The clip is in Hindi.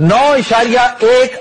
9.1